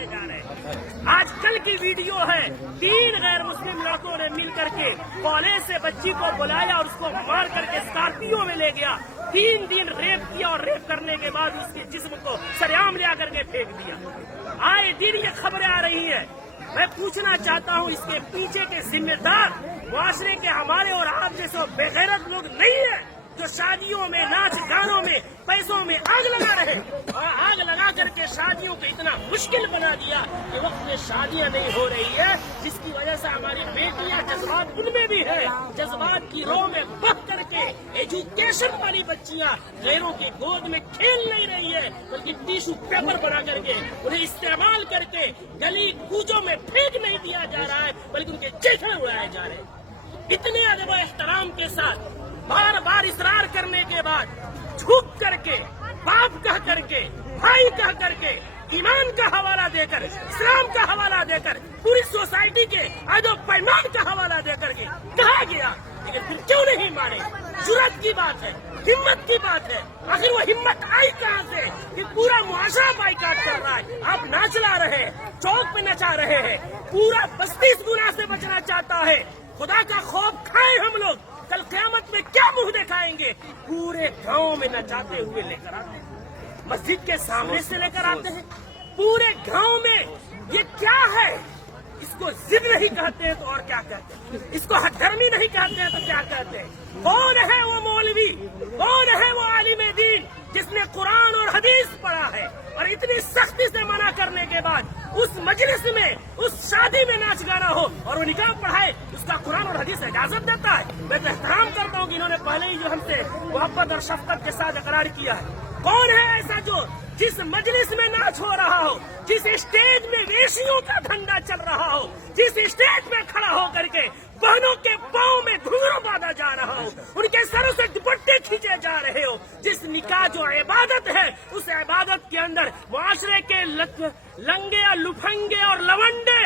मारे जा रहे हैं। आज कल की वीडियो है, 3 गैर मुस्लिम लड़कों ने मिल करके कॉलेज से बच्ची को बुलाया और उसको मार करके स्कॉर्पियो में ले गया। 3 दिन रेप किया और रेप करने के बाद उसके जिस्म को सरेआम ले आकर के फेंक दिया। आए दिन ये खबरें आ रही है। मैं पूछना चाहता हूँ, इसके पीछे के जिम्मेदार मुआशरे के हमारे और आप जैसे बेगैरत लोग नहीं है जो शादियों में, नाच गानों में, पैसों में आग लगा रहे और आग लगा करके शादियों को इतना मुश्किल बना दिया कि वक्त में शादियां नहीं हो रही है, जिसकी वजह से हमारी बेटियां जज्बात उनमें भी है, जज्बात की रो में बह करके एजुकेशन वाली बच्चियां गैरों की गोद में खेल नहीं रही है, बल्कि टिश्यू पेपर बना करके उन्हें इस्तेमाल करके गली कूचों में फेंक नहीं दिया जा रहा है, बल्कि उनके चेहरे उड़ाए जा रहे हैं। इतने अदब एहतराम के साथ बार बार इसरार करने के बाद झुक करके, बाप कह करके, भाई कह करके, ईमान का हवाला देकर, इस्लाम का हवाला देकर, पूरी सोसाइटी के आदो पैमान का हवाला देकर के कहा गया, लेकिन फिर क्यों नहीं माने? जुर्रत की बात है, हिम्मत की बात है। आखिर वो हिम्मत आई कहाँ से कि पूरा मुआशरा बाइकाट कर रहा है? आप नाच ला रहे हैं, चौक पे नचा रहे हैं, पूरा बस्ती इस गुनाह से बचना चाहता है। खुदा का खौफ खाए हम लोग, कल क़यामत में क्या मुंह दिखाएंगे? पूरे गांव में नचाते हुए लेकर आते हैं, मस्जिद के सामने से लेकर आते हैं, पूरे गांव में। ये क्या है? इसको जिद नहीं कहते हैं तो और क्या कहते हैं? इसको हठधर्मी नहीं कहते हैं तो क्या कहते हैं? कौन है वो मौलवी, कौन है वो आलिम दीन जिसने कुरान और हदीस पढ़ा है और इतनी सख्ती से मना करने के बाद उस मजलिस में, उस शादी में नाच गाना हो और वो निकाह पढ़ाए, उसका कुरान और हदीस इजाजत देता है? मैं तो एहतराम करता हूँ कि इन्होंने पहले ही जो हमसे मोहब्बत और शफकत के साथ इकरार किया है। कौन है ऐसा जो जिस मजलिस में नाच हो रहा हो, जिस स्टेज में वेशियों का धंधा चल रहा हो, जिस स्टेज में खड़ा हो करके बहनों के पांव में घुंघरू बांधा जा रहा हो, उनके सरों से दुपट्टे खींचे जा रहे हो, जिस निकाह जो इबादत है उस इबादत के अंदर मुआशरे के लंगे और लुफंगे और लवंडे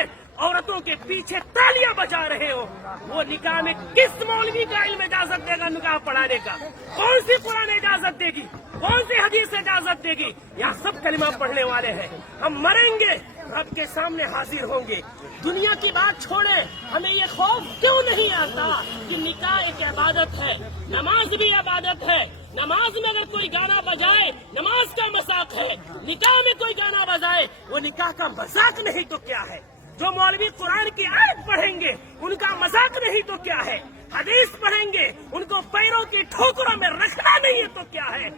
औरतों के पीछे तालियां बजा रहे हो, वो निकाह में किस मौलवी का इल्म इजाजत देगा निकाह पढ़ाने का? कौन सी कुरान इजाजत देगी? कौन सी हदीस इजाजत देगी? यहाँ सब कलिमा पढ़ने वाले हैं। हम मरेंगे, रब के सामने हाजिर होंगे। दुनिया की बात छोड़े, हमें ये खौफ क्यों नहीं आता कि निकाह एक इबादत है, नमाज भी इबादत है। नमाज में अगर कोई गाना बजाए, नमाज का मजाक है। निकाह में कोई गाना बजाए, वो निकाह का मजाक नहीं तो क्या है? जो मौलवी कुरान की आयत पढ़ेंगे उनका मजाक नहीं तो क्या है? हदीस पढ़ेंगे उनको पैरों की ठोकरों में रखना नहीं है तो क्या है?